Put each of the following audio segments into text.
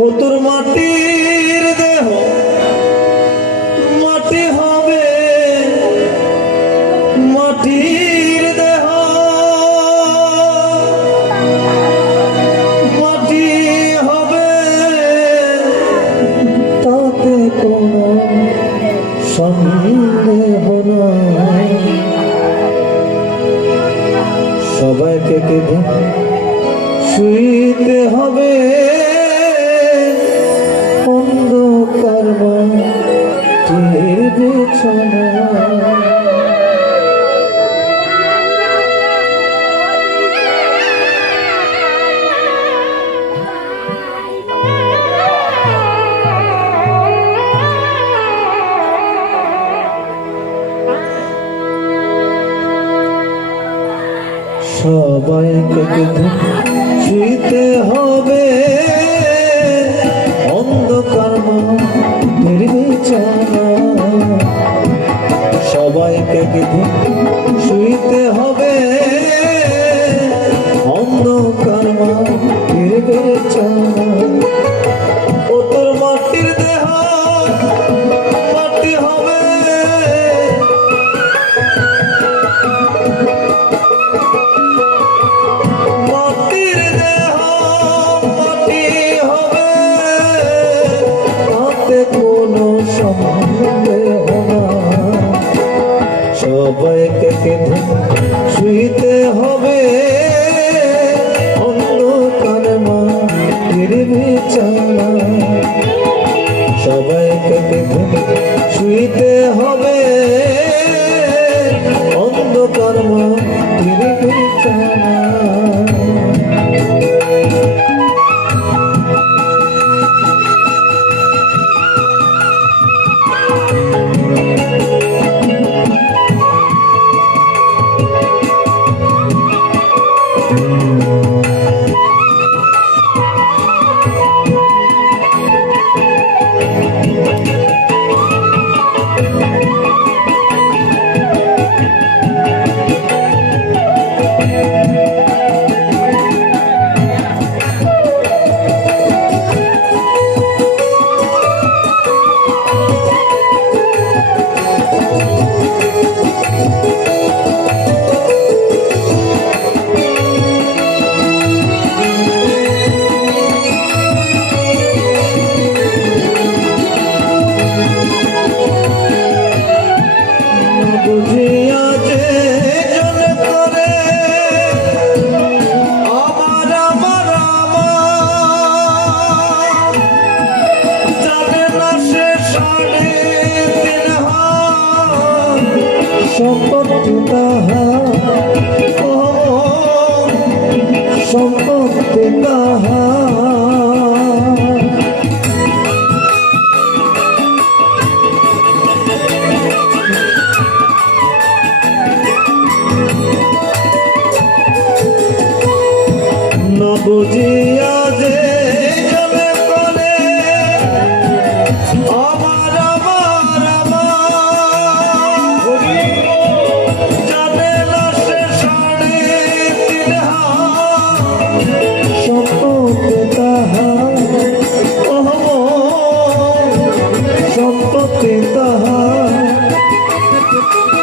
ফতুর মাটির দেহ মাটি হবে মাটির দেহ। মাটি হবে তাতে কোনো সন্দেহ দিতে হবে।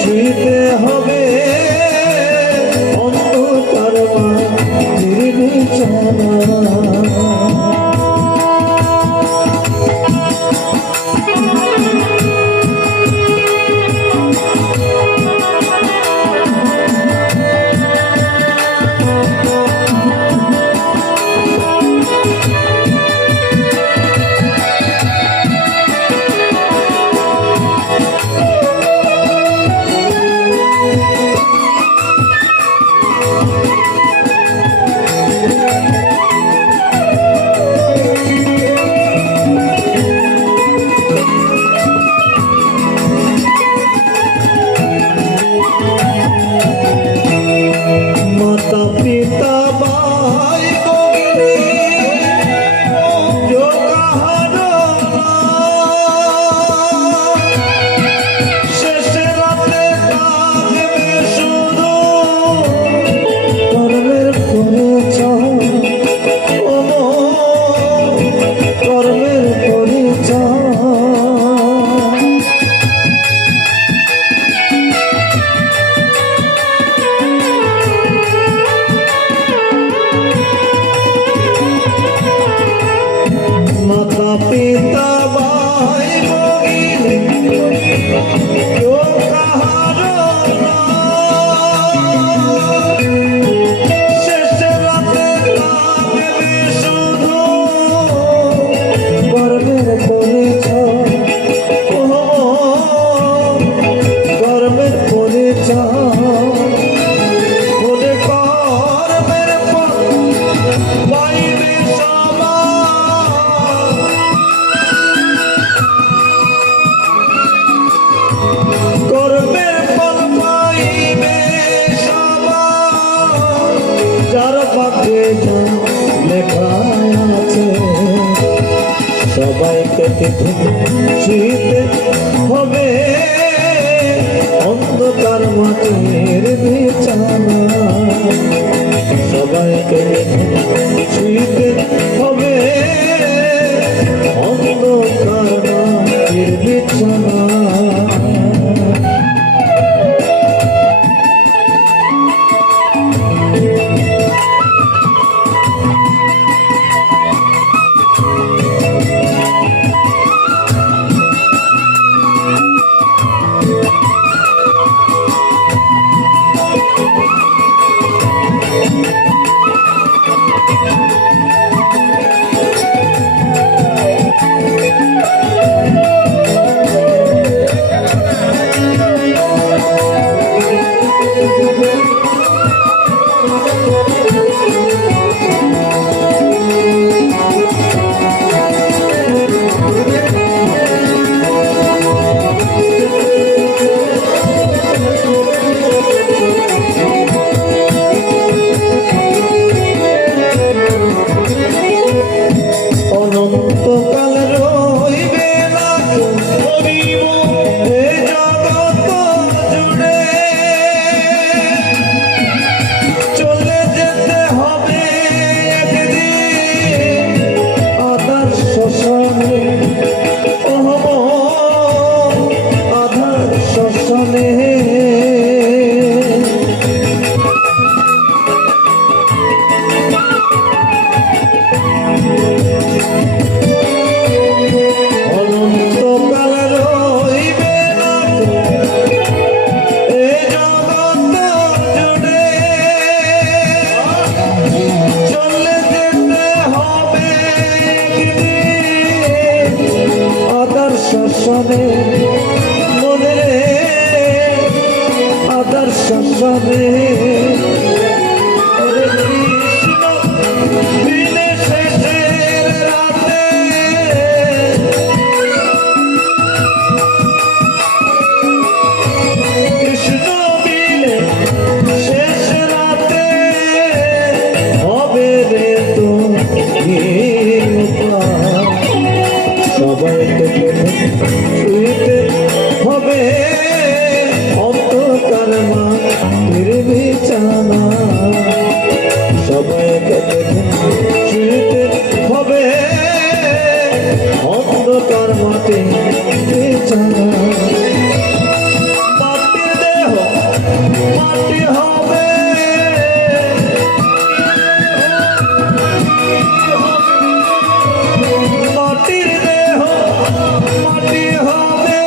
শুইতে হবে। শীত হবে অন্ধকার মাটির বিছানা। সবাইকে শীত হবে যাবে হালকার মতে মাটির দেহ মাটি হবে। মাটির দেহ মাটি হবে।